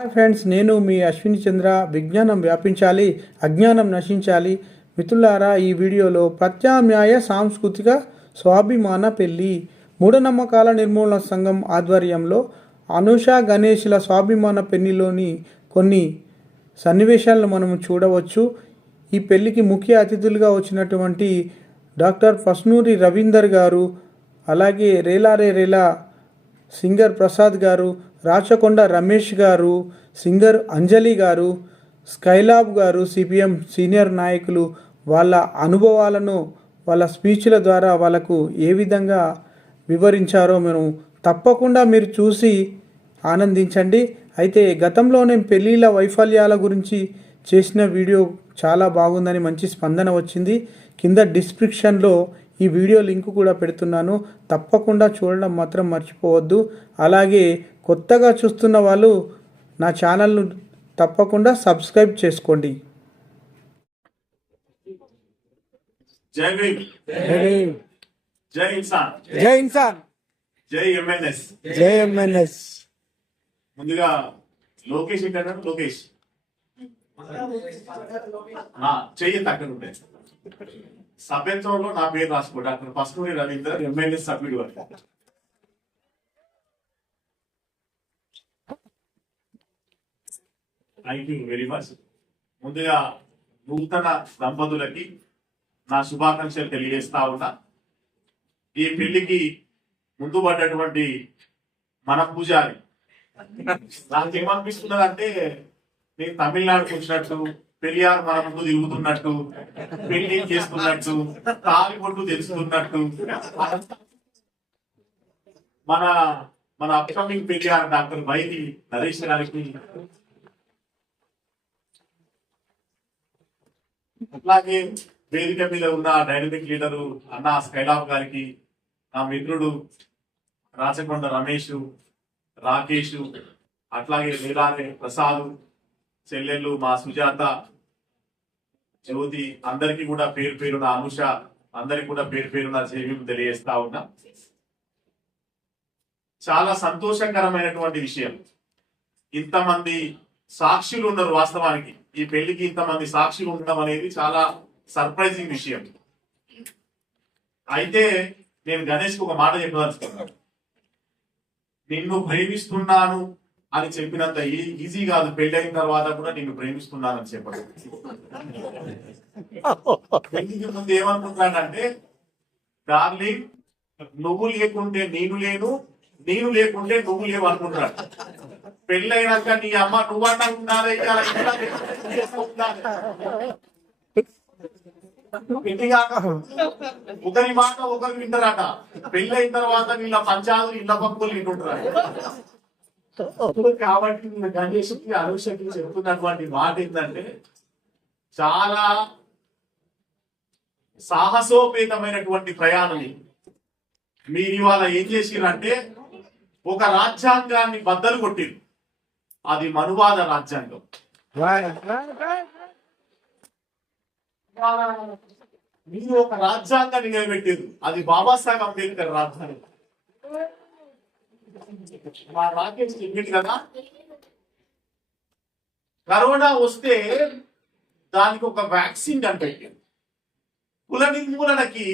Hi friends, నేను మీ అశ్విని చంద్ర. విజ్ఞానం వ్యాపించాలి, అజ్ఞానం నశించాలి. మిత్రులారా, ఈ వీడియోలో ప్రత్యామ్నాయ సాంస్కృతిక స్వాభిమాన పెళ్లి మూఢనమ్మకాల నిర్మూలన సంఘం ఆధ్వర్యంలో అనూష గణేష్ల స్వాభిమాన పెళ్లిలోని కొన్ని సన్నివేశాలను మనం చూడవచ్చు. ఈ పెళ్లికి ముఖ్య అతిథులుగా వచ్చినటువంటి డాక్టర్ పస్నూరి రవీందర్ గారు, అలాగే రేలా సింగర్ ప్రసాద్ గారు, రాచకొండ రమేష్ గారు, సింగర్ అంజలి గారు, స్కైలాబ్ గారు, సిపిఎం సీనియర్ నాయకులు వాళ్ళ అనుభవాలను వాళ్ళ స్పీచ్ల ద్వారా వాళ్ళకు ఏ విధంగా వివరించారో తప్పకుండా మీరు చూసి ఆనందించండి. అయితే గతంలో నేను పెళ్ళిళ్ళ వైఫల్యాల గురించి చేసిన వీడియో చాలా బాగుందని మంచి స్పందన వచ్చింది. కింద డిస్క్రిప్షన్లో ఈ వీడియో లింక్ కూడా పెడుతున్నాను, తప్పకుండా చూడడం మాత్రం మర్చిపోవద్దు. అలాగే కొత్తగా చూస్తున్న వాళ్ళు నా ఛానల్ను తప్పకుండా సబ్స్క్రైబ్ చేసుకోండి. జై భీమ్, జై ఇన్సాన్, జై ఇన్సాన్, జై ఎంఎన్ఎస్, జై ఎంఎన్ఎస్. ముందుగా లోకేష్ ఏంటంటారు? లోకేష్ చెయ్యి అక్కడ ఉంటాయి. సభ్యత్వంలో నా పేరు రాసుకో, డాక్టర్ పస్నూరి రవీందర్, ఎంఎన్ఎస్ సభ్యుడు అని. Thank you very much. ముందుగా నూతన దంపతులకి నా శుభాకాంక్షలు తెలియజేస్తా ఉన్నా. ఈ పెళ్లికి ముందు పడ్డటువంటి మన పూజారి నాకేమనిపిస్తున్నదంటే, నేను తమిళనాడుకు వచ్చినట్టు, పెళ్లియారు మన ముందు తిరుగుతున్నట్టు, పెళ్లి చేస్తున్నట్టు, తాలి పొట్టు తెలుసుకున్నట్టు. మన మన అప్కమింగ్ పెళ్లియారు డాక్టర్ వైది నరేష్ గారికి, అట్లాగే వేదిక మీద ఉన్న డైనమిక్ లీడరు అన్న స్కైలాబ్ గారికి, నా మిత్రుడు రాచకొండ రమేష్, రాకేష్, అట్లాగే లీలానే ప్రసాద్, చెల్లెళ్ళు మా సుజాత, జ్యోతి, అందరికీ కూడా పేరు పేరున, అనుష, అందరికి కూడా పేరు పేరున జైవ్యం తెలియజేస్తా ఉన్నా. చాలా సంతోషకరమైనటువంటి విషయం. ఇంతమంది సాక్షులు ఉన్నారు. వాస్తవానికి ఈ పెళ్లికి ఇంతమంది సాక్షులు ఉండడం అనేది చాలా సర్ప్రైజింగ్ విషయం. అయితే నేను గణేష్ కు ఒక మాట చెప్పదలుచుకున్నాను. నిన్ను ప్రేమిస్తున్నాను అని చెప్పినంత ఈజీ కాదు పెళ్లి అయిన తర్వాత కూడా నిన్ను ప్రేమిస్తున్నానని చెప్పడం. పెళ్లికి ముందు ఏమనుకుంటానంటే, డార్లింగ్ నువ్వు లేకుంటే నేను లేను, నేను లేకుంటే నువ్వు లేవు అనుకుంటాడు. పెళ్లి అయినాక నీ అమ్మ నువ్వన్నా ఉండాలి, ఒకరి మాట ఒకరు వింటారట. పెళ్లి అయిన తర్వాత వీళ్ళ పంచాలు ఇళ్ళ పక్కులు వింటుంటారు. కాబట్టి గణేష్కి అనుషకి చెప్తున్నటువంటి మాట ఏంటంటే, చాలా సాహసోపేతమైనటువంటి ప్రయాణం. మీరు ఇవాళ ఏం చేసిరంటే, ఒక రాజ్యాంగాన్ని బద్దలు కొట్టిరు. అది మనువాద రాజ్యాంగం. మీరు ఒక రాజ్యాంగాన్ని నిలబెట్టారు. అది బాబాసాహెబ్ అంబేద్కర్ రాజ్యాంగం. మా రాకేష్ చెప్పింది కదా, కరోనా వస్తే దానికి ఒక వ్యాక్సిన్ కనిపెట్టారు. కుల నిర్మూలనకి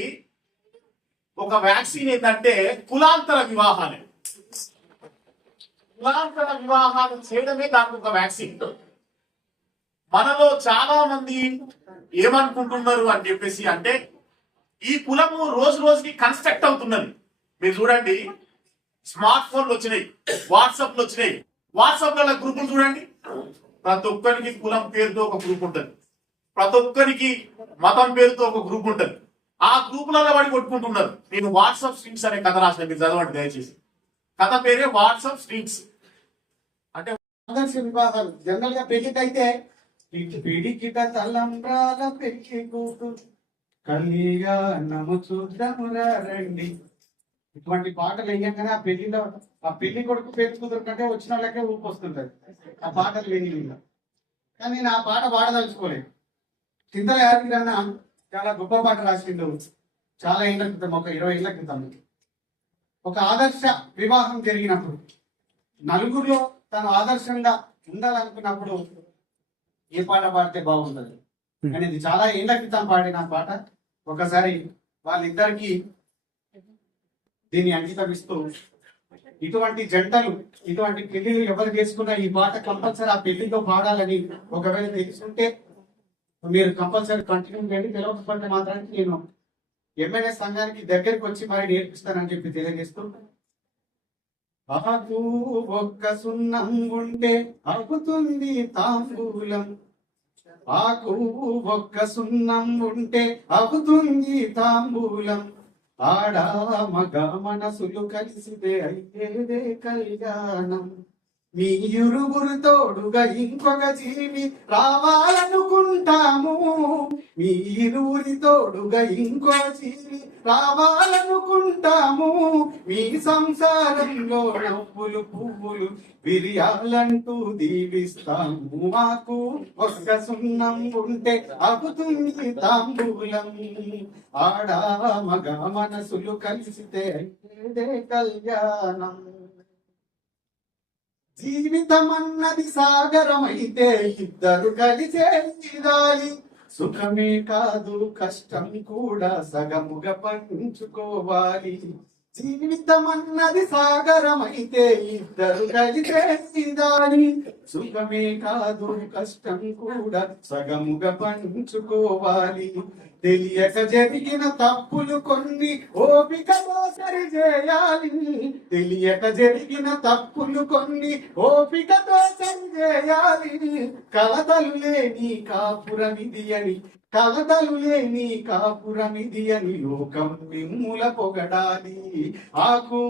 ఒక వ్యాక్సిన్ ఏంటంటే కులాంతర వివాహాలు. కులాంతర వివాహాలు చేయడమే దానికి ఒక వ్యాక్సిన్. మనలో చాలా మంది ఏమనుకుంటున్నారు అని చెప్పేసి అంటే, ఈ కులము రోజు రోజుకి కన్స్ట్రక్ట్ అవుతున్నది. మీరు చూడండి, స్మార్ట్ ఫోన్లు వచ్చినాయి, వాట్సాప్లు వచ్చినాయి. వాట్సాప్ లో గ్రూపులు చూడండి, ప్రతి ఒక్కరికి కులం పేరుతో ఒక గ్రూప్ ఉంటుంది, ప్రతి ఒక్కరికి మతం పేరుతో ఒక గ్రూప్ ఉంటుంది. ఆ గ్రూపులలో వాడి కొట్టుకుంటున్నారు. నేను వాట్సాప్ స్ట్రీట్స్ అనే కథ రాసిన, మీరు చదవండి దయచేసి. కథ పేరే వాట్సాప్ స్ట్రీట్స్. అంటే వివాహాలు జనరల్ గా పెళ్లికైతే పిడికిట తలంబ్రాల పెళ్లి కూతు కలిగా నమ్ము చూద్దామురా రండి, ఇటువంటి పాటలు వేయంగానే ఆ పెళ్లిలో ఆ పెళ్లి కొడుకు పెళ్లి కూతురు కంటే వచ్చిన వాళ్ళకే ఊపు వస్తుంటది ఆ పాటలు విని. కానీ నేను ఆ పాట పాడదలుచుకోలేదు. చింతల యాదగిరన్న చాలా గొప్ప పాట రాసిండు చాలా ఏళ్ల క్రితం, ఒక 20 ఏళ్ల క్రితం. ఒక ఆదర్శ వివాహం జరిగినప్పుడు నలుగురిలో తను ఆదర్శంగా ఉండాలనుకున్నప్పుడు ఏ పాట పాడితే బాగుంటుంది అనేది చాలా ఏళ్ల క్రితం పాడిన పాట. ఒకసారి వాళ్ళిద్దరికి దీన్ని అంకితం ఇస్తూ, ఇటువంటి జంటలు, ఇటువంటి పెళ్లిళ్ళు ఎవరు చేసుకున్నా ఈ పాట కంపల్సరీ ఆ పెళ్లితో పాడాలని ఒకవేళ తెలుసుకుంటే మీరు కంపల్సరీ కంటిన్యూ చేయండి. తెలియకపోతే మాత్రానికి నేను ఎమ్మెల్యే సంఘానికి దగ్గరికి వచ్చి మరి నేర్పిస్తానని చెప్పి తెలియజేస్తూ, ఆకు ఒక్క సున్నం ఉంటే అవుతుంది తాంబూలం, ఆకు ఒక్క సున్నం ఉంటే అవుతుంది తాంబూలం, ఆడ మగ మనసులు కలిసితే అయ్యేదే కళ్యాణం, మీ ఇరువురు తోడుగా ఇంకొక జీవి రావాలనుకుంటాము, మీ ఇరువురి తోడుగా ఇంకో జీవి రావాలనుకుంటాము, మీ సంసారంలో నవ్వులు పువ్వులు విరియాలంటూ దీవిస్తాము, మాకు ఒక్క సున్నం ఉంటే అవుతుంది తాంబూలం, ఆడ మగ మనసులు కలిసితే అయ్యేదే కళ్యాణం. జీవితం అన్నది సాగరమైతే ఇద్దరు కలిసే ఈదాలి, సుఖమే కాదు కష్టం కూడా సగముగా పంచుకోవాలి, జీవితం అన్నది సాగరమైతే ఇద్దరు కలిసే ఈదాలి, సుఖమే కాదు కష్టం కూడా సగముగా పంచుకోవాలి, తెలియక జరిగిన తప్పులు కొన్ని ఓపికతో సరిచేయాలి, తెలియక జరిగిన తప్పులు కొన్ని ఓపికతో సరిచేయాలి, కలతలు లేని కాపురమిది అని, కలతలు లేని కాపురమిది అని లోకం మిమ్ముల పొగడాలి, ఆకు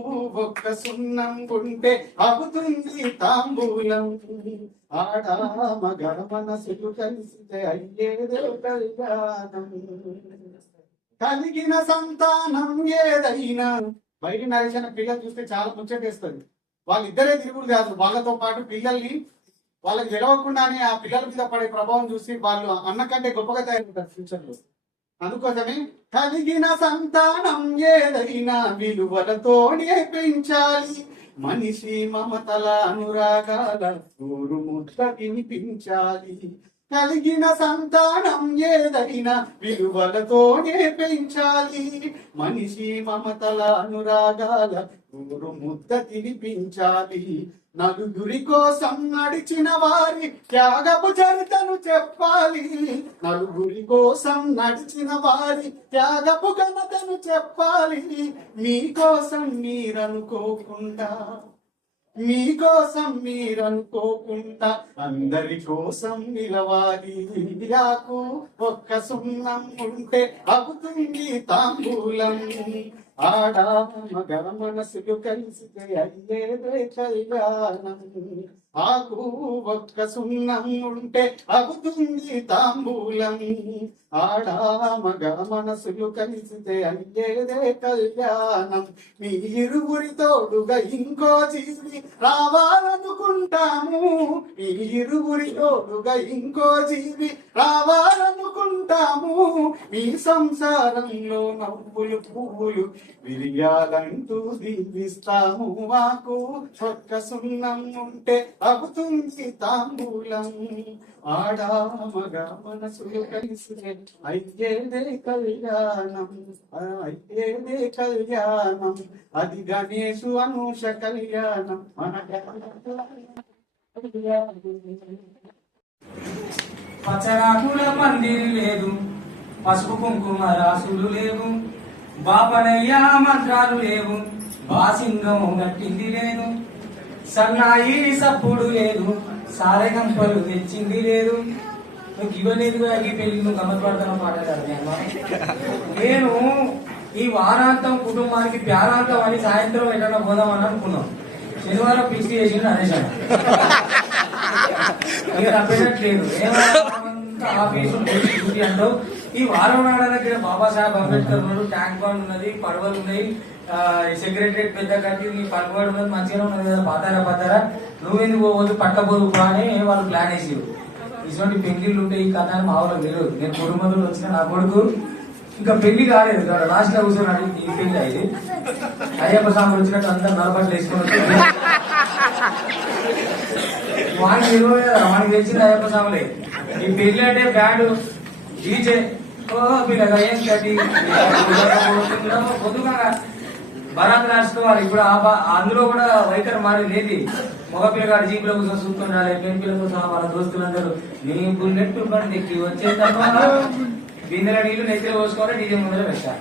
ఒక్క సున్నం ఉంటే అవుతుంది తాంబూలం, ఆడ మగ మనసులు కలిసితే అయ్యేదే కళ్యాణం. కలిగిన సంతానం ఏదైనా, బయట నడిచిన పిల్లలు చూస్తే చాలా ముచ్చటేస్తుంది. వాళ్ళిద్దరే తిరుగుడు కాదు, వాళ్ళతో పాటు పిల్లల్ని వాళ్ళకి తెలవకుండానే ఆ పిల్లల మీద పడే ప్రభావం చూసి వాళ్ళు అన్న కంటే గొప్పగా తయారవుతారు ఫ్యూచర్ లో. అందుకోసమే కలిగిన సంతానం ఏదైనా విలువలతోనే పెంచాలి, మనిషి మమతల అనురాగాల ఊరు ముద్ద వినిపించాలి, కలిగిన సంతానం ఏదైనా విలువలతోనే పెంచాలి, మనిషి మమతల అనురాగాల ఊరు ముద్ద తినిపించాలి, నలుగురి కోసం నడిచిన వారి త్యాగపు చరితను చెప్పాలి, నలుగురి కోసం నడిచిన వారి త్యాగపు ఘనతను చెప్పాలి, మీకోసం మీరనుకోకుండా, మీకోసం మీరనుకోకుండా అందరి కోసం నిలవాలి, ఆకు ఒక్క సున్నం ఉంటే అవుతుంది తాంబూలం, ఆడ మగ మనసులు కలిసితే అయ్యేదే కళ్యాణం, ఆకు ఒక్క సున్నం ఉంటే అవుతుంది తాంబూలం, ఆడ మగ మనసులు కలిసితే అయ్యేదే కళ్యాణం, మీ ఇరువురి తోడుగా ఇంకో జీవి రావాలనుకుంటాము, మీ ఇరువురి తోడుగా ఇంకో జీవి రావాలనుకుంటాము, మీ సంసారంలో నవ్వులు పువ్వులు విరియాలంటూ దీవిస్తాము, మాకు ఒక్క సున్నం ఉంటే అవుతుంది తాంబూలం, ఆడ మగ మనసులు కలిసితే అయ్యేదే కళ్యాణం, అయ్యేదే కళ్యాణం, అది గణేశు అనూష కళ్యాణం, మన పచ్చరాకుల పందిరి లేదు, పసుపు కుంకుమ రాసులు లేవు, బాపనయ్య మంత్రాలు లేవు, బాసింగం గట్టింది లేదు, సన్నాయి సప్పుడు లేదు, సారెగంపలు తెచ్చింది లేదు. నువ్వు ఇవ్వలేదు ఈ పెళ్లి నువ్వు గమ్మత్పడతాను పాట కాదు. నేను ఈ వారాంతం కుటుంబానికి ప్యారాంతం అని సాయంత్రం ఎక్కడన్నా పోదామని అనుకున్నాం. శనివారం ఫిక్స్ చేసి అనేసాను. ఇక తప్పేటట్లేదు, ఆఫీసు డ్యూటీ అంటావు. ఈ వారం నాడ దగ్గర బాబాసాహెబ్ అంబేద్కర్ ఉన్నాడు, ట్యాంక్ బండ్ ఉన్నది, పడవలు ఉన్నాయి, సెక్రటరియట్ పెద్ద కట్టి నీ పడవడు ఉన్నది, మంచిగా ఉన్నది కదా, పాతారా నువ్వెందుకు పోవద్దు పట్టబోదు అని వాళ్ళు ప్లాన్ వేసి ఇటువంటి పెళ్లిళ్ళు ఉంటాయి. ఈ కథ మా ఊళ్ళో తెలియదు. నేను కుటుంబంలో వచ్చిన నా కొడుకు ఇంకా పెళ్లి కాలేదు, లాస్ట్ లో కూర్చొని ఈ పెళ్లి అయింది. అయ్యప్ప స్వామి వచ్చినట్టు అందరు నలబట్లు వేసుకొని వాడికి తెలియదు, వాడికి తెలిసింది అయ్యప్ప స్వాములే. ఈ పెళ్లి అంటే బ్యాండ్ డీజే ఓ పిల్లగా ఏం కట్టి పొద్దుగా బరాత్ రాసుకోవాలి. ఇప్పుడు అందులో కూడా వైఖరి మారి లేదు. మగ పిల్లగాడు జీపులో కూర్చొని చూస్తుండాలి, పెళ్లి పిల్ల కోసం వాళ్ళ దోస్తులందరూ నీ బుల్లెట్ బండి ఎక్కి వచ్చేటప్పుడు బిందెల నీళ్లు నెత్తిలో పోసుకోవాలి, డీజే ముందర పెట్టాలి.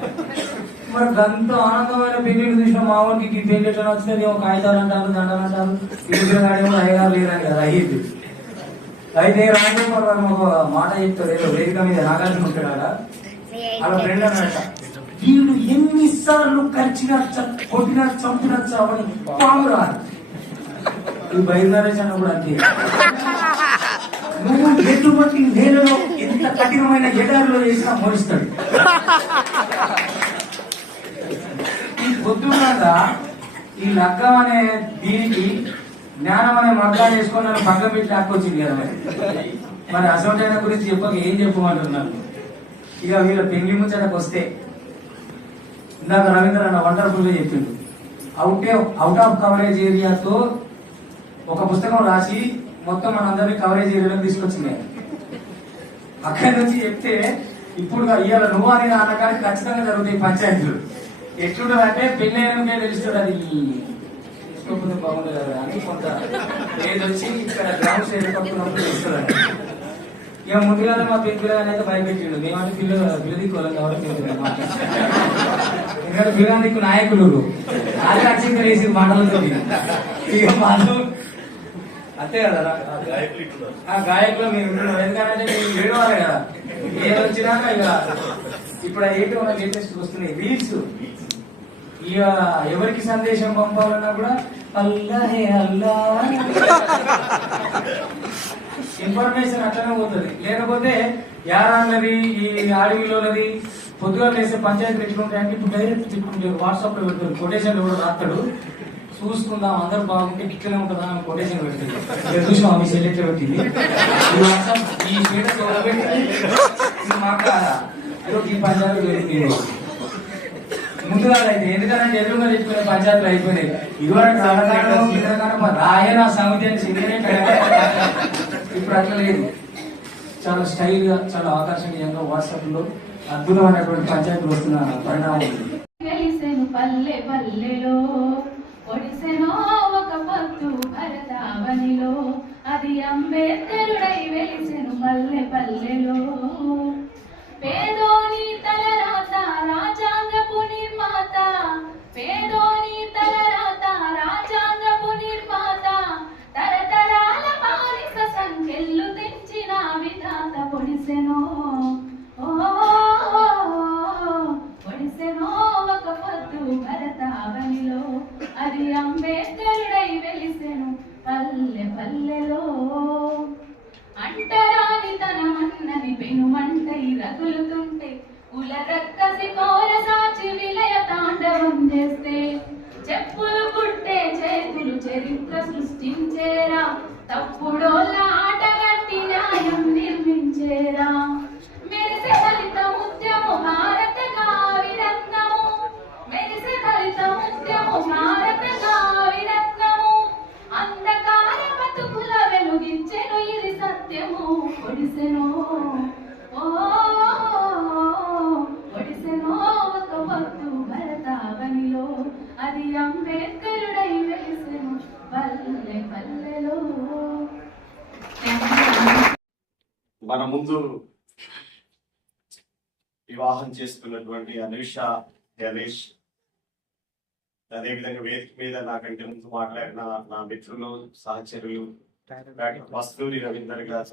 మరి అంత ఆనందమైన పెళ్లిళ్ళు చూసిన మా వాడికి ఈ పెళ్లి ఎట్లా వచ్చినది, ఏమో కాగితాలు అంటారు, దండలు అంటారు, పిల్లగాడేమో అయ్యగారు లేదని కదా అయ్యింది. అయితే రాజేశ్వర ఒక మాట చెప్తాడు, ఏదో వేదిక మీద నాగార్జున ఉంటాడా అలా ఫ్రెండ్ అన్నట, వీడు ఎన్నిసార్లు ఖర్చినా కొట్టినా చంపినా చావని పాము రాదు. ఈ బయలుదేరేసాను కూడా అంతే. నువ్వు ఎటువంటి నేలలో ఎంత కఠినమైన ఎడారిలో చేసినా మోడిస్తాడు. ఈ పొద్దున్నగా ఈ లగ్గం అనే దీనికి జ్ఞానం అనే మగ్గా చేసుకొని నన్ను పక్కన పెట్టి లాక్కొచ్చింది కదా. మరి అసౌంటైన గురించి చెప్పక ఏం చెప్పమంటున్నాను. ఇక వీళ్ళ పెళ్లి ముచ్చటకు వస్తే ఇందాక రవీంద్ర అన్న వండర్ఫుల్ గా చెప్పిండు. అవుట్ ఆఫ్ కవరేజ్ ఏరియాతో ఒక పుస్తకం రాసి మొత్తం మనందరినీ కవరేజ్ ఏరియాలోకి తీసుకొచ్చింది. అక్కడి నుంచి చెప్తే ఇప్పుడు ఇవాళ నువ్వు అని అన్నకాడికి ఖచ్చితంగా జరుగుతాయి పంచాయతీలు. ఎట్లుంటదంటే పెళ్లి అయినకే తెలుస్తుంది అది తీసుకోకపోతే బాగుంది కదా అని కొంత ఏదొచ్చి ఇక్కడ గ్రౌండ్ సైడ్ పట్టుకున్నప్పుడు తెలుస్తుంది. ఇక ముందుగా మా పిల్లగానే అయితే భయపెట్టిండు. మేమంటే పిల్లదిక్కులం కాబట్టి ఎందుకంటే పిల్లదిక్కు నాయకులు అది అక్షింత వేసి మాటలతో ఇక మాటలు అంతే కదా. ఆ గాయకులు మీరు ఎందుకంటే మీరు ఏడవాలి కదా, ఏది వచ్చినాక ఇక ఇప్పుడు ఏంటి మన లేటెస్ట్ వస్తున్నాయి రీల్స్. ఇక ఎవరికి సందేశం పంపాలన్నా కూడా అల్లాహే అల్లా ఇన్ఫర్మేషన్ అట్లనే పోతుంది. లేకపోతే యారాన్నది ఈ అడవిలోనది పొద్దుగా వేసే పంచాయతీ ఎట్లుంటాయంటే ఇప్పుడు డైరెక్ట్ తిట్టుకుంటారు, వాట్సాప్ లో పెడతారు, కొటేషన్ కూడా రాస్తాడు. చూసుకుందాం అందరూ బాగుంటే ఇట్లనే ఉంటుందా అని కొటేషన్ పెడుతుంది. చూసాం మీ సెలెక్ట్ పెట్టింది ఈ స్టేటస్ మాకు ఈ పంచాయతీ ముందుగా అయితే ఎందుకంటే ఎదురుగా చెప్పుకునే పంచాయతీలు అయిపోయినాయి. ఇదివరకు రాయన సమితి అని సిద్ధమే ఇప్పుడు అట్లా లేదు. చాలా స్టైల్ గా చాలా ఆకర్షణీయంగా వాట్సాప్ లో అద్భుతమైనటువంటి పంచాయతీలు వస్తున్న పరిణామం. పల్లె పల్లెలో ఒడిసెనో ఒక పొత్తు భరతావనిలో అది అంబేద్కరుడై వెలిసెను పల్లె పల్లెలో. పేదోని తలరాత రాజ్యాంగపు నిర్మాత, పేదోని తలరాత రాజ్యాంగపు నిర్మాత, తరతరాల బానిస సంఖ్యలు తెంచిన విధాత పొడిసెనో ఒడిసెనో ఒక పొద్దు భరతావనిలో అది అంబేద్కరుడై వెలిసెను పల్లె పల్లెలో. అంటరాని తనమన్నది పెనుమంటై రగులుతుంటే కుల రక్కసి కోరసాచి విలయ తాండవం చేస్తే చెప్పులు పుట్టే చేతులు చరిత్ర సృష్టించేరా, తప్పుడోళ్ళ ఆటగట్టి న్యాయం నిర్మించేరా. మెరిసే దళిత ముత్యము భారత కావిరత్నము, మెరిసే దళిత ముత్యము భారత కావిరత్నము, అంధకార బతుకుల వెలుగించెను ఇది సత్యము ఒడిసెనో ఒడిసెనో ఒక పొద్దు భరతావనిలో అది అంబేద్కరుడై వెలిసెను పల్లె పల్లెలో. మన ముందు వివాహం చేసుకున్నటువంటి అనుష, గణేష్, అదేవిధంగా వేదిక మీద నాకంటే ముందు మాట్లాడిన నా మిత్రులు సహచరులు డాక్టర్ వస్తూరి రవీందర్ గారు,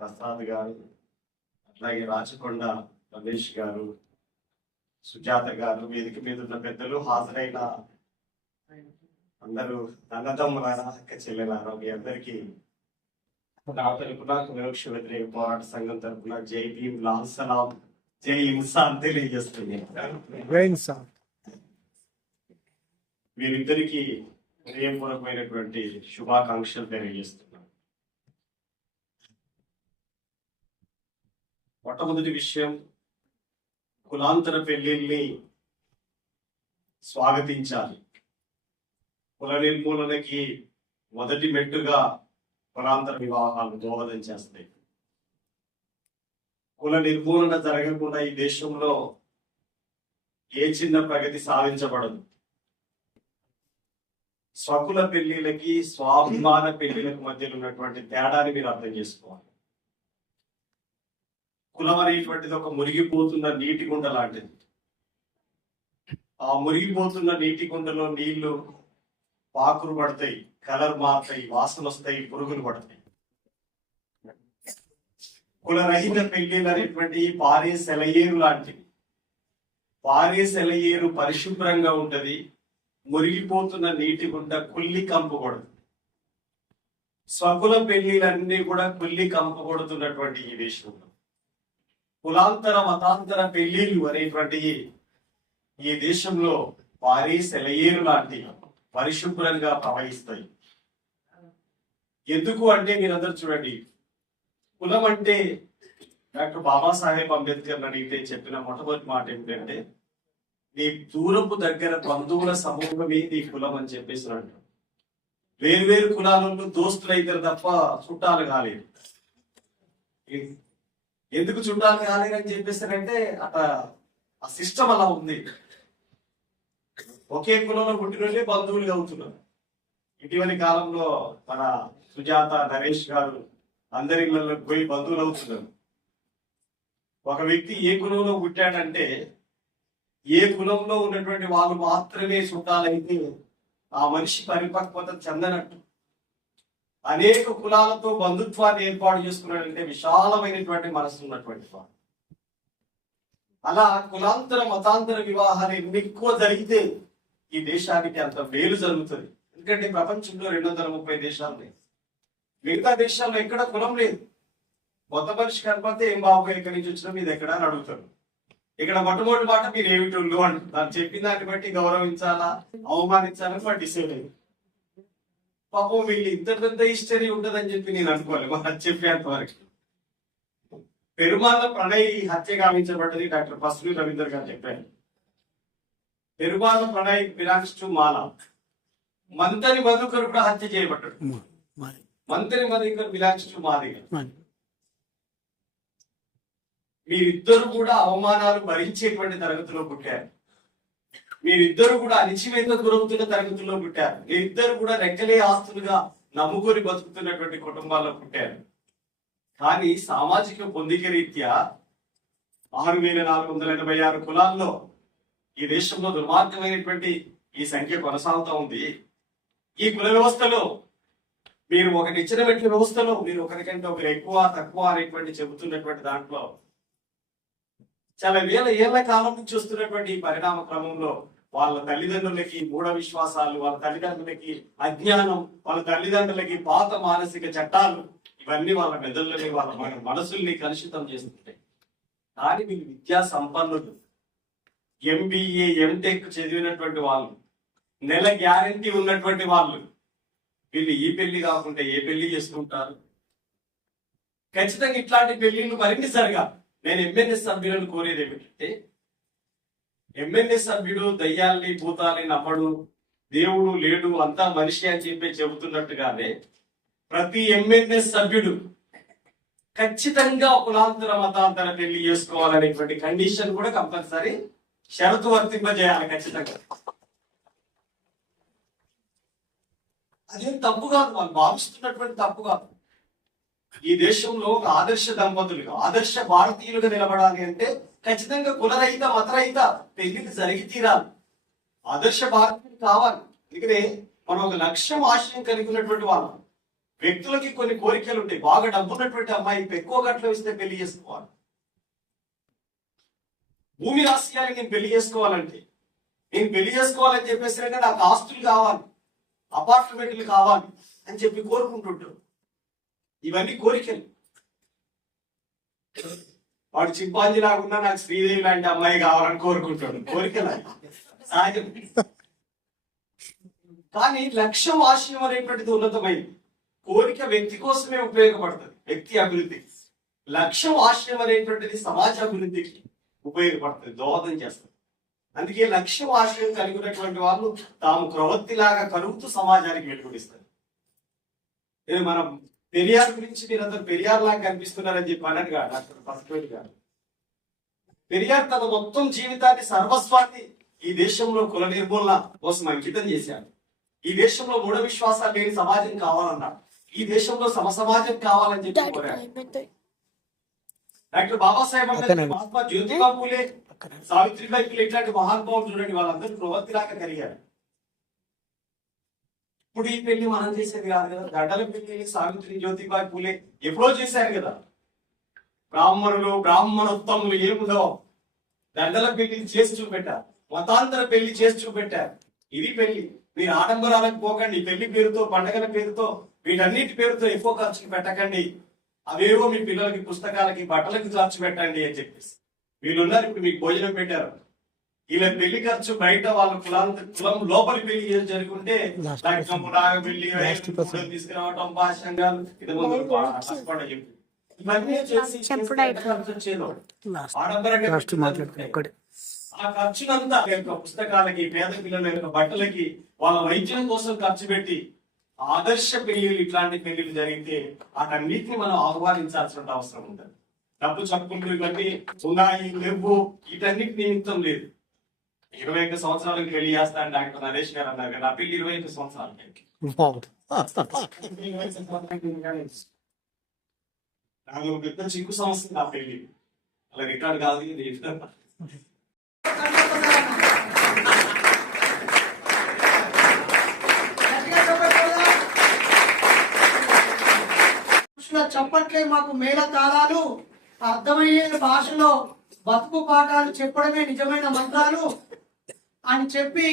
ప్రసాద్ గారు, అట్లాగే రాచకొండ రమేష్ గారు, సుజాత గారు, వేదిక మీద ఉన్న పెద్దలు, హాజరైన అందరూ అన్నదమ్ములారా, అక్క చెల్లెలారా, మీ అందరికీ నా తరపున వివక్ష వ్యతిరేక పోరాట సంఘం తరపున జై భీమ్, లాల్ సలాం, జై ఇన్సాన్ తెలియజేస్తుంది. వీరిద్దరికి హృదయపూర్వకమైనటువంటి శుభాకాంక్షలు తెలియజేస్తున్నాను. మొట్టమొదటి విషయం, కులాంతర పెళ్లిల్ని స్వాగతించాలి. కుల నిర్మూలనకి మొదటి మెట్టుగా కులాంతర వివాహాలు దోహదం చేస్తాయి. కుల నిర్మూలన జరగకుండా ఈ దేశంలో ఏ చిన్న ప్రగతి సాధించబడదు. స్వకుల పెళ్లిళ్ళకి స్వాభిమాన పెళ్లిళ్ళకి మధ్యలో ఉన్నటువంటి తేడాని మీరు అర్థం చేసుకోవాలి. కులం అనేటువంటిది ఒక మురిగిపోతున్న నీటి గుండ లాంటిది. ఆ మురిగిపోతున్న నీటి గుండలో నీళ్లు పాకురు పడతాయి, కలర్ మారుతాయి, వాసన వస్తాయి, పురుగులు పడతాయి. కులరహిత పెళ్లిళ్ళు అనేటువంటి పారే సెలయేరు లాంటివి. పారే సెలయేరు పరిశుభ్రంగా ఉంటది, మురిగిపోతున్న నీటి గుండ కుల్లి కంపకూడదు. స్వకుల పెళ్లిలన్నీ కూడా కుల్లి కంపకూడుతున్నటువంటి ఈ దేశంలో కులాంతర మతాంతర పెళ్లిళ్ళు అనేటువంటి ఈ దేశంలో పారే సెలయేరు లాంటి పరిశుభ్రంగా ప్రవహిస్తాయి. ఎందుకు అంటే మీరందరూ చూడండి, కులం అంటే డాక్టర్ బాబాసాహెబ్ అంబేద్కర్ అడిగితే చెప్పిన మొట్టమొదటి మాట ఏమిటంటే, నీ దూరపు దగ్గర బంధువుల సమూహమే నీ కులం అని చెప్పేసి అంటారు. వేరు కులాలలో దోస్తులు అవుతారు తప్ప చుట్టాలు కాలేదు. ఎందుకు చుట్టాలు కాలేదని చెప్పేసారంటే అట్లా ఆ సిస్టమ్ అలా ఉంది. ఒకే కులంలో పుట్టినోళ్ళే బంధువులుగా అవుతున్నారు. ఇటీవలి కాలంలో మన సుజాత, నరేష్ గారు అందరి ఇళ్లలోకి పోయి బంధువులు అవుతున్నారు. ఒక వ్యక్తి ఏ కులంలో పుట్టాడంటే ఏ కులంలో ఉన్నటువంటి వాళ్ళు మాత్రమే చుట్టాలైతే ఆ మనిషి పరిపక్వత చెందనట్టు. అనేక కులాలతో బంధుత్వాన్ని ఏర్పాటు చేసుకున్నాడంటే విశాలమైనటువంటి మనసు ఉన్నటువంటి వాడు. అలా కులాంతర మతాంతర వివాహాలు ఎన్ని ఎక్కువ జరిగితే ఈ దేశానికి అంత మేలు జరుగుతుంది. ఎందుకంటే ప్రపంచంలో 230 దేశాలు ఉన్నాయి. మిగతా దేశాల్లో ఎక్కడ కులం లేదు. కొత్త మనిషి కనపడితే ఏం బాబు ఎక్కడి నుంచి వచ్చినా మీది ఎక్కడ అని అడుగుతారు. ఇక్కడ మొట్టమొదటి మాట మీరు ఏమిటోళ్ళు అంటారు. చెప్పిన దాన్ని బట్టి గౌరవించాలా అవమానించాలని వాడు డిసైడ్ అయ్యింది. పాపం వీళ్ళు ఇంత హిస్టరీ ఉంటదని చెప్పి నేను అనుకోవాలి వాళ్ళు చెప్పేంత వరకు. పెరుమాళ్ళ ప్రణయ్ హత్య గావించబడ్డది డాక్టర్ పసులు రవీందర్ గారు చెప్పారు. Perumalla Pranay belongs to Mala. మంతని మధుకర్ కూడా హత్య చేయబడ్డాడు. Manthani Madhukar belongs to Madiga. మీరిద్దరు కూడా అవమానాలు భరించేటువంటి తరగతిలో పుట్టారు. మీరిద్దరు కూడా అణిచివేత గురవుతున్న తరగతిలో పుట్టారు. మీరిద్దరు కూడా రెక్కలే ఆస్తులుగా నమ్ముకొని బతుకుతున్నటువంటి కుటుంబాల్లో పుట్టారు. కానీ సామాజిక పొందిక రీత్యా 6486 కులాల్లో ఈ దేశంలో దుర్మార్గమైనటువంటి ఈ సంఖ్య కొనసాగుతూ ఉంది. ఈ కుల వ్యవస్థలో మీరు ఒకటి ఇచ్చినటువంటి వ్యవస్థలో మీరు ఒకరికంటే ఒకరు ఎక్కువ తక్కువ అనేటువంటి చెబుతున్నటువంటి దాంట్లో చాలా వేల ఏళ్ల కాలం నుంచి వస్తున్నటువంటి ఈ పరిణామ క్రమంలో వాళ్ళ తల్లిదండ్రులకి మూఢ విశ్వాసాలు, వాళ్ళ తల్లిదండ్రులకి అజ్ఞానం, వాళ్ళ తల్లిదండ్రులకి పాత మానసిక చట్టాలు ఇవన్నీ వాళ్ళ మెదళ్ళని వాళ్ళ మనసుల్ని కలుషితం చేస్తుంటాయి. కానీ వీళ్ళు విద్యా సంపన్నులు, MBA MTech చదివినటువంటి వాళ్ళు, నెల గ్యారంటీ ఉన్నటువంటి వాళ్ళు, వీళ్ళు ఈ పెళ్లి కాకుండా ఏ పెళ్లి చేసుకుంటారు? ఖచ్చితంగా ఇట్లాంటి పెళ్లిళ్ళు మరిన్ని జరగాలి. నేను MNS సభ్యులను కోరేది ఏమిటంటే, MNS సభ్యుడు దయ్యాల్ని భూతాల్ని నమ్మడు, దేవుడు లేడు, అంతా మనిషి అని చెప్పి చెబుతున్నట్టుగానే ప్రతి MNS సభ్యుడు ఖచ్చితంగా కులాంతర మతాంతర పెళ్లి చేసుకోవాలనేటువంటి కండిషన్ కూడా కంపల్సరీ షరతు వర్తింపజేయాలి ఖచ్చితంగా. అదేం తప్పు కాదు, వాళ్ళు భావిస్తున్నటువంటి తప్పు కాదు. ఈ దేశంలో ఒక ఆదర్శ దంపతులుగా, ఆదర్శ భారతీయులుగా నిలబడాలి అంటే ఖచ్చితంగా కులరహిత మతరహిత పెళ్లికి జరిగి తీరాలి. ఆదర్శ భారతీయులు కావాలి. అందుకనే మనం ఒక లక్ష్యం ఆశయం కలిగి ఉన్నటువంటి వాళ్ళం. వ్యక్తులకి కొన్ని కోరికలు ఉంటాయి. బాగా డబ్బున్నటువంటి అమ్మాయి ఎక్కువ గంటలు ఇస్తే పెళ్లి చేసుకోవాలి. భూమి రాశియాన్ని నేను పెళ్లి చేసుకోవాలంటే, నేను పెళ్లి చేసుకోవాలని చెప్పేసి నాకు ఆస్తులు కావాలి, అపార్ట్మెంట్లు కావాలి అని చెప్పి కోరుకుంటుంటాడు. ఇవన్నీ కోరికలు. వాడు చింపాంజీ లాగున్నా నాకు శ్రీదేవి లాంటి అమ్మాయి కావాలని కోరుకుంటాడు. కోరికలు సహజం. కానీ లక్ష్యం ఆశయం అనేటువంటిది ఉన్నతమైంది. కోరిక వ్యక్తి కోసమే ఉపయోగపడుతుంది, వ్యక్తి అభివృద్ధి. లక్ష్యం ఆశయం అనేటువంటిది సమాజ అభివృద్ధికి ఉపయోగపడుతుంది, దోహదం చేస్తుంది. అందుకే లక్ష్యం ఆశయం కలిగినటువంటి వాళ్ళు తాము ప్రవృత్తిలాగా కలుగుతూ సమాజానికి వెలుగుడిస్తారు. ఇది మనం పెరియార్ గురించి మీరందరూ పెరియార్ లాగా కనిపిస్తున్నారని చెప్పి అన్నట్టుగా డాక్టర్ పసుపేటి గారు. పెరియార్ తన మొత్తం జీవితాన్ని సర్వస్వాన్ని ఈ దేశంలో కుల నిర్మూలన కోసం అంకితం చేశాడు. ఈ దేశంలో మూఢ విశ్వాసాలు లేని సమాజం కావాలన్నాడు. ఈ దేశంలో సమాజం కావాలని చెప్పి కోరాడు. డాక్టర్ బాబాసాహెబ్ అంబేద్కర్, మహాత్మా జ్యోతిబా పూలే, సావిత్రిబాయి పూలే ఇట్లాంటి మహానుభావులు చూడండి, వాళ్ళందరూ ప్రవృత్తిలాగా కలిగారు. ఇప్పుడు ఈ పెళ్లి మనం చేసేది కాదు కదా. దండల పెళ్లి సావిత్రి జ్యోతిబాయి పూలే ఎప్పుడో చేశారు కదా. బ్రాహ్మణులు బ్రాహ్మణోత్తములు ఏముందో దండల పెళ్లి చేసి చూపెట్టారు, మతాంతర పెళ్లి చేసి చూపెట్టారు. ఇది పెళ్లి. మీరు ఆడంబరాలకు పోకండి, పెళ్లి పేరుతో పండగల పేరుతో వీటన్నిటి పేరుతో ఎక్కువ ఖర్చులు పెట్టకండి. అవేవో మీ పిల్లలకి పుస్తకాలకి బట్టలకి ఖర్చు పెట్టండి అని చెప్పేసి వీళ్ళున్నారు. ఇప్పుడు మీకు భోజనం పెట్టారు. ఇలా పెళ్లి ఖర్చు బయట వాళ్ళ కులం లోపలి పెళ్లి జరుగుంటే పెళ్లి తీసుకురావటం భాషంగాలు ఇవన్నీ చేసి ఆడంబరంగా ఆ ఖర్చునంతా పుస్తకాలకి, పేద పిల్లల యొక్క బట్టలకి, వాళ్ళ వైద్యం కోసం ఖర్చు పెట్టి ఆదర్శ పెళ్లిళ్ళు ఇట్లాంటి పెళ్లిళ్ళు జరిగితే వాటన్నిటిని మనం ఆహ్వానించాల్సిన అవసరం ఉంటుంది. డబ్బు చప్పుకుంటూ ఇవన్నీ ఉన్నాయి లేవు వీటన్నిటి నిమిత్తం లేదు. 21 సంవత్సరాలకు పెళ్లి చేస్తాను డాక్టర్ నరేష్ గారు అన్నారు కదా, నా పెళ్లి 21 సంవత్సరాలకి. నాకు పెద్ద చిక్కు సమస్య నా పెళ్లి, అలా రికార్డు కాదు ఇది. చప్పట్లే మాకు మేళ తాళాలు, అర్థమయ్యే భాషలో బతుకు పాఠాలు చెప్పడమే నిజమైన మంత్రాలు అని చెప్పి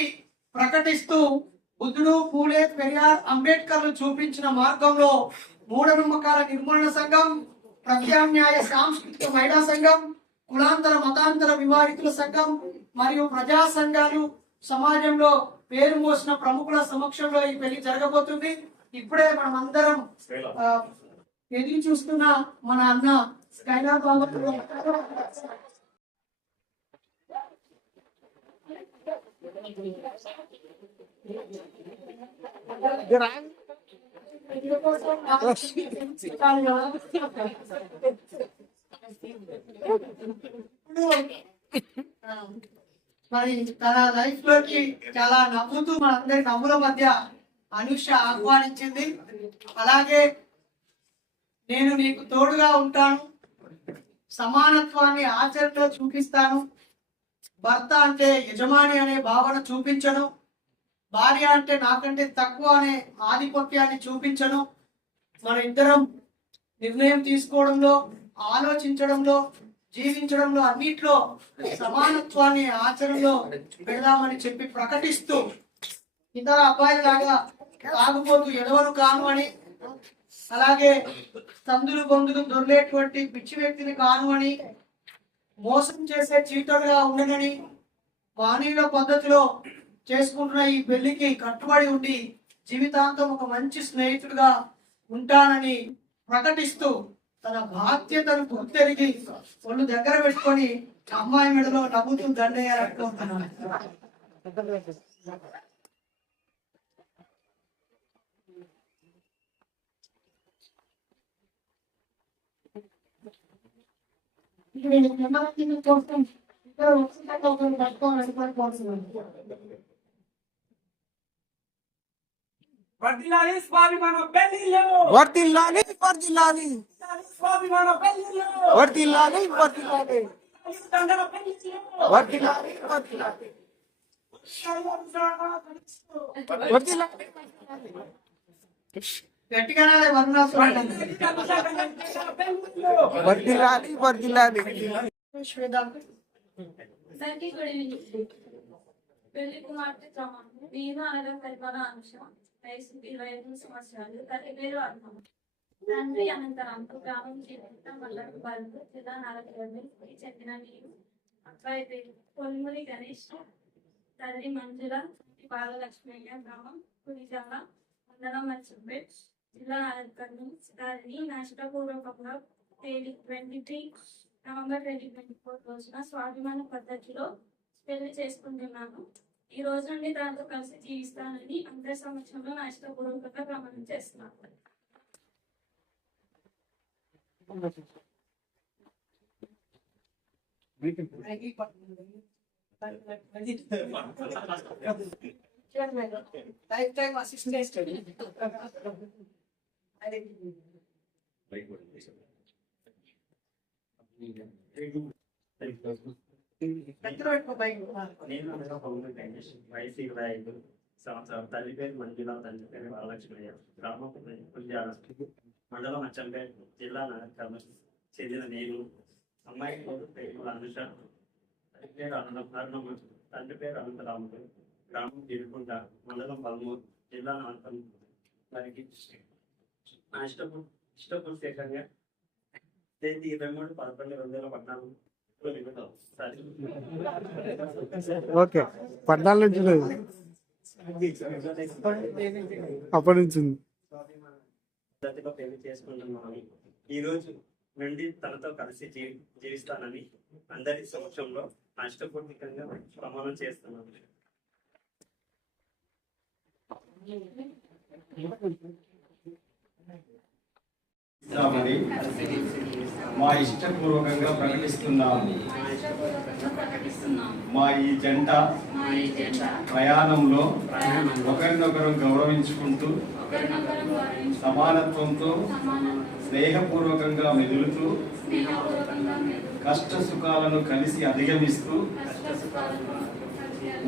ప్రకటిస్తూ బుద్ధుడు, పూలే, పెరియార్, అంబేద్కర్లు చూపించిన మార్గంలో మూఢనమ్మకాల నిర్మూలన సంఘం, ప్రత్యామ్నాయ సాంస్కృతిక మహిళా సంఘం, కులాంతర మతాంతర వివాహితుల సంఘం మరియు ప్రజా సంఘాలు సమాజంలో పేరు మోసిన ప్రముఖుల సమక్షంలో ఈ పెళ్లి జరగబోతుంది. ఇప్పుడే మనం అందరం ఎదురు చూస్తున్న మన అన్న స్కైలార్ బాబు మరి తన లైఫ్ లోకి చాలా నవ్వుతూ మనందరి నవ్వుల మధ్య అనుష ఆహ్వానించింది. అలాగే నేను నీకు తోడుగా ఉంటాను, సమానత్వాన్ని ఆచరణలో చూపిస్తాను, భర్త అంటే యజమాని అనే భావన చూపించను, భార్య అంటే నాకంటే తక్కువ అనే ఆధిపత్యాన్ని చూపించను, మన ఇద్దరం నిర్ణయం తీసుకోవడంలో, ఆలోచించడంలో, జీవించడంలో అన్నిట్లో సమానత్వాన్ని ఆచరణలో పెడదామని చెప్పి ప్రకటిస్తూ, ఇతర అబ్బాయిలాగా తాగుబోతూ ఎదవను కాను అని, అలాగే సందులు బొందులు దొరికేటువంటి పిచ్చి వ్యక్తిని కాను అని, మోసం చేసే చీటర్గా ఉండనని, వాణీల పద్ధతిలో చేసుకుంటున్న ఈ పెళ్లికి కట్టుబడి ఉండి జీవితాంతం ఒక మంచి స్నేహితుడిగా ఉంటానని ప్రకటిస్తూ తన బాధ్యతను గుర్తెరిగి ఒళ్ళు దగ్గర పెట్టుకొని అమ్మాయి మెడలో నవ్వుతూ దండయ్యారనుకుంటున్నాను. వర్ధిల్లాలి స్వాభిమాన పెళ్లిలో, వర్ధిల్లాలి వర్ధిల్లాలి స్వాభిమాన పెళ్లిలో, వర్ధిల్లాలి వర్ధిల్లాలి దండల పెళ్లిలో, వర్ధిల్లాలి వర్ధిల్లాలి వర్ధిల్లాలి. గట్టిగానే వర్ణాలు వర్ధిల్లాలి వర్ధిల్లాలి. పెళ్లి కుమార్తె క్రమం వీణ అనగా కల్పన అంశం, వయసు 25 సంవత్సరాలు, తల్లి పేరు అర్థం, తండ్రి అనంతరాంకు గ్రామం జీవితం మల్లకు బరువు జిల్లా నాలుగు చెందిన నీరు, అబ్బాయి పేరు పొన్మురి గణేష్, తల్లి మంజుల, బాలలక్ష్మయ్య, గ్రామం కుడిజాల, మండలం మర్చిపేట్, జిల్లా నాలుగు నష్టపూర్వకంగా తేదీ 23 నవంబర్ 2024 రోజున స్వాభిమాన పద్ధతిలో పెళ్లి చేసుకుంటున్నాను. ఈ రోజు నుండి దాంతో కలిసి జీవిస్తానని అందరి సమక్షంలో నష్టపూర్వకంగా ప్రమాణం చేస్తున్నాను. వయసు 25 సంవత్సరాలు. తల్లి పేరు మంజుల, తండ్రి పేరు వరలక్ష్మయ్య. గ్రామం పుంజాల, మండలం అచ్చంపేట, జిల్లా నాగరికర్నూలు. చెందిన నేను. అమ్మాయి పేరు అనుష, తల్లి పేరు అరుణమ్మ, తండ్రి పేరు అనంతరాముడు. గ్రామం గిరికుంట, మండలం పల్మూరు, జిల్లా నాగరికర్నూలు. వారికి నా ఇష్టపు శేఖరంగా తేదీ 23/11/2014. ఓకే 14 నుంచి లేదు, అప్పటి నుంచి ఉంది. పద్ధతిలో పెళ్లి చేసుకుంటున్నాను. ఈ రోజు నుండి తనతో కలిసి జీవిస్తానని అందరి సమక్షంలో ఇష్టపూర్వకంగా ప్రమాణం చేస్తున్నాను. ఇస్తామని మా ఇష్టపూర్వకంగా ప్రకటిస్తున్నాము. మా ఈ జంట ప్రయాణంలో ఒకరినొకరు గౌరవించుకుంటూ సమానత్వంతో స్నేహపూర్వకంగా మెదులుతూ కష్ట సుఖాలను కలిసి అధిగమిస్తూ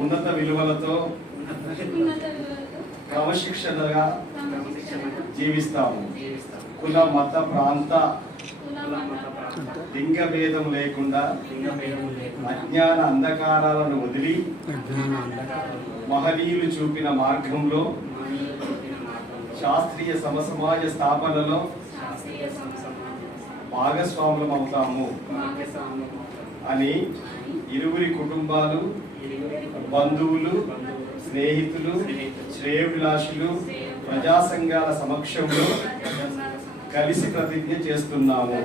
ఉన్నత విలువలతో క్రమశిక్షణగా జీవిస్తాము. కుల మత ప్రాంత లింగ భేదం లేకుండా అజ్ఞాన అంధకారాలను వదిలి మహనీయులు చూపిన మార్గంలో శాస్త్రీయ సమసమాజ స్థాపనలో భాగస్వాములం అవుతాము అని ఇరువురి కుటుంబాలు, బంధువులు, స్నేహితులు, శ్రేయోభిలాషులు, ప్రజా సంఘాల సమక్షంలో కలిసి ప్రతిజ్ఞ చేస్తున్నాము.